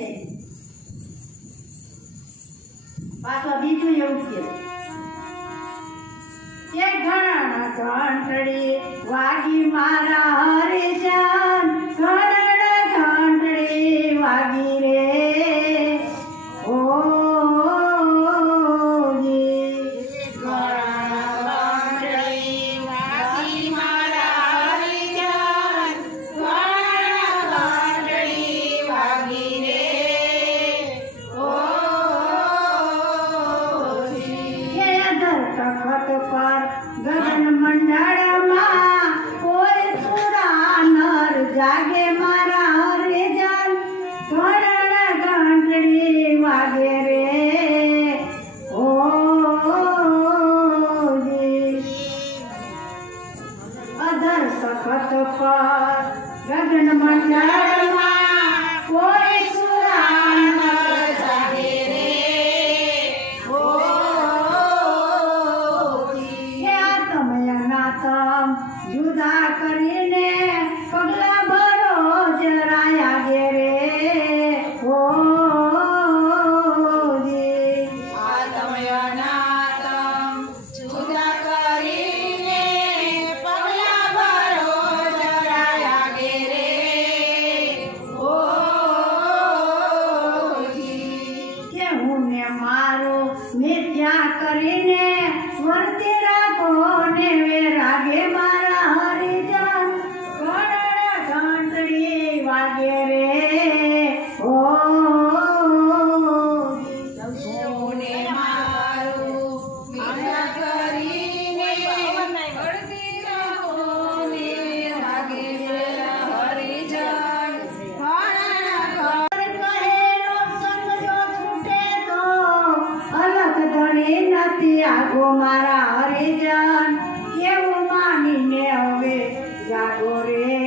છે. પાછો બીજું એવું કે ઘણા ઘંટડી તખત પર ગગન મંડળમાં કોઈ સુરા નર જાગે મારા હરિજન. ઘડણ ઘંટડી વાગે રે. અધર સખત પર ગગન મંડળમાં કોઈ કરીને પગલા ભરો જરાયા ગે રે ઓ જી. કે હું ને મારું મિથ્યા કરીને વર્તે રાખો ને આગો મારા હરિજન કેવું માનીને હવે જાગો રે?